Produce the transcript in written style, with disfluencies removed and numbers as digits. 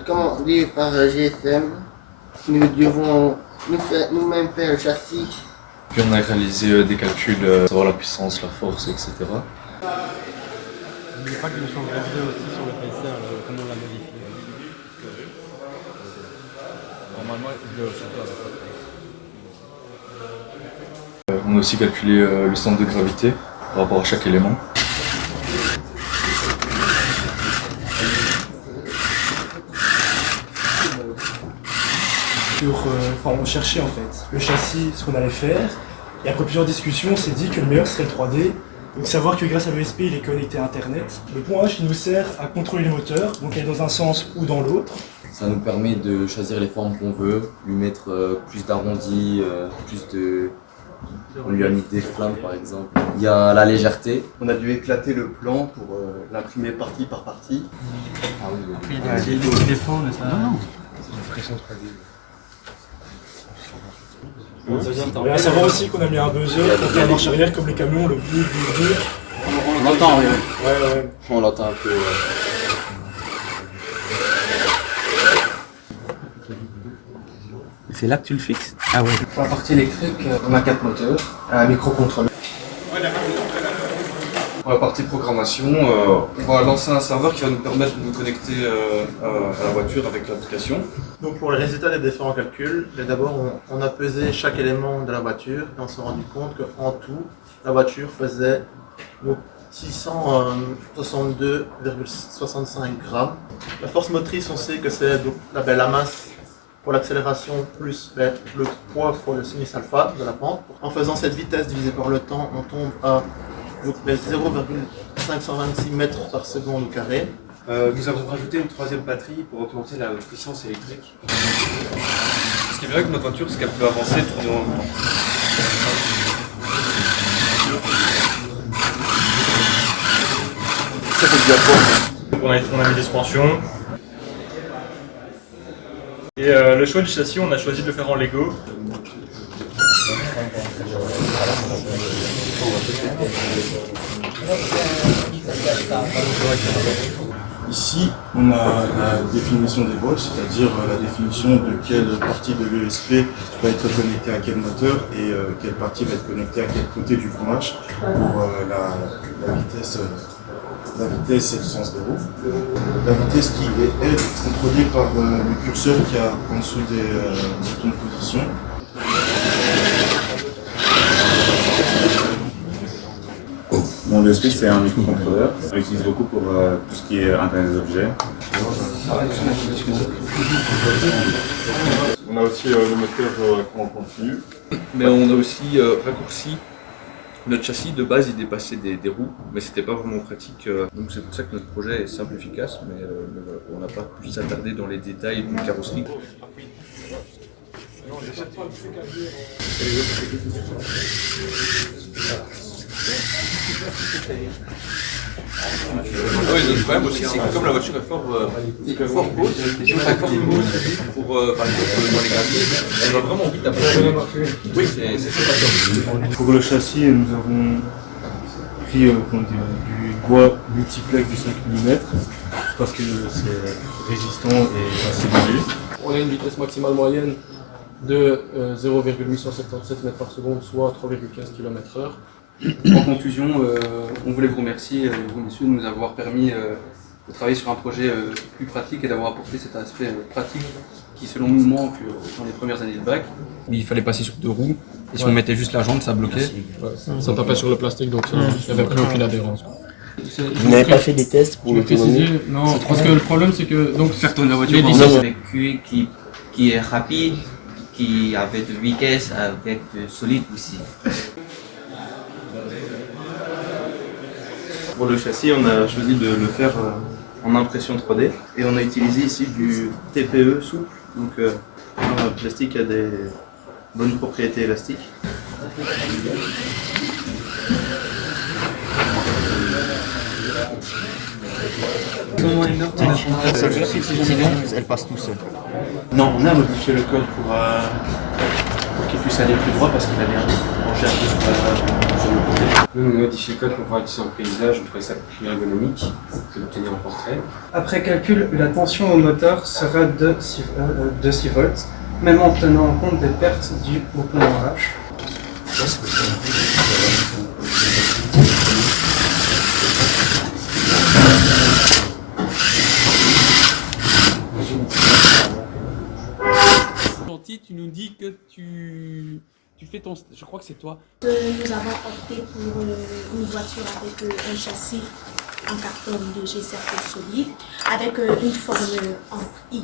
Commandé par GSM, nous devons nous-mêmes faire le châssis. Puis on a réalisé des calculs, savoir la puissance, la force, etc. N'oubliez pas que nous sommes gravés aussi sur le PC, comment on l'a modifié. Normalement, je le On a aussi calculé le centre de gravité par rapport à chaque élément. On cherchait en fait le châssis, ce qu'on allait faire, et après plusieurs discussions, on s'est dit que le meilleur serait le 3D. Donc savoir que grâce à l'ESP, il est connecté à Internet. Le point H qui nous sert à contrôler les moteurs, donc aller dans un sens ou dans l'autre. Ça nous permet de choisir les formes qu'on veut, lui mettre plus d'arrondis, on lui a mis des flammes par exemple. Il y a la légèreté. On a dû éclater le plan pour l'imprimer partie par partie. Ah oui, Après, il y a des défauts, mais ça... Non, c'est une pression 3D. Et à savoir aussi qu'on a mis un buzzer pour faire marche arrière comme les camions, le bout. On l'entend, oui. Ouais. On l'entend un peu. C'est là que tu le fixes? Ah ouais. Pour la partie électrique, on a 4 moteurs, un microcontrôleur. Pour la partie programmation, on va lancer un serveur qui va nous permettre de nous connecter à la voiture avec l'application. Donc pour les résultats des différents calculs, d'abord on a pesé chaque élément de la voiture et on s'est rendu compte qu'en tout, la voiture faisait 662,65 grammes. La force motrice, on sait que c'est la masse pour l'accélération plus le poids pour le sinus alpha de la pente. En faisant cette vitesse divisée par le temps, on tombe à 0,526 mètres par seconde au carré. Nous avons rajouté une troisième batterie pour augmenter la puissance électrique. Ce qui est bien avec notre voiture, c'est qu'elle peut avancer et tourner en même temps. Ça fait bien fort. On a mis des suspensions. Et le choix du châssis, on a choisi de le faire en Lego. Ici, on a la définition des volts, c'est-à-dire la définition de quelle partie de l'ESP va être connectée à quel moteur et quelle partie va être connectée à quel côté du point H pour la vitesse et le sens de roue. La vitesse qui est contrôlée par le curseur qui a en dessous des boutons de position. Bon, le SP c'est un microcontrôleur. On l'utilise beaucoup pour tout ce qui est Internet des objets. On a aussi le moteur courant continu. Mais on a aussi raccourci notre châssis. De base il dépassait des roues, mais c'était pas vraiment pratique. Donc c'est pour ça que notre projet est simple, efficace, mais on n'a pas pu s'attarder dans les détails d'une carrosserie. Oui, le problème aussi, c'est que comme la voiture est fort haute, si on fait fort haute pour, par exemple, dans les graviers, elle va vraiment vite après. Oui, c'est pas top. Pour le châssis, nous avons pris du bois multiplex du 5 mm parce que c'est résistant et assez léger. On a une vitesse maximale moyenne de 0,877 mètres par seconde, soit 3,15 km/h. En conclusion, on voulait vous remercier, vous messieurs, de nous avoir permis de travailler sur un projet plus pratique et d'avoir apporté cet aspect pratique qui, selon nous, manque dans les premières années de bac. Il fallait passer sur 2 roues, et si on mettait juste la jambe, ça bloquait. Ça tapait sur le plastique, donc il n'y avait plus aucune adhérence. Vous n'avez pas fait des tests pour l'autonomie? Non, parce que le problème c'est que donc faire tourner la voiture. Avec QE qui est rapide, qui avait de vitesse, avec de solide aussi. Pour le châssis, on a choisi de le faire en impression 3D et on a utilisé ici du TPE souple, donc un plastique a des bonnes propriétés élastiques. Elle passe tout seul. Non, on a modifié le code pour pour qu'il puisse aller plus droit parce qu'il allait pencher un peu sur le côté. Nous, on a modifié le code pour pouvoir utiliser en paysage, on trouvait ça plus ergonomique que d'obtenir en portrait. Après calcul, la tension au moteur sera de 6 volts, même en tenant en compte des pertes dues au pont RH. Tu nous dis que tu fais ton... Je crois que c'est toi. Nous avons opté pour une voiture avec un châssis en carton léger cercle solide, avec une forme en I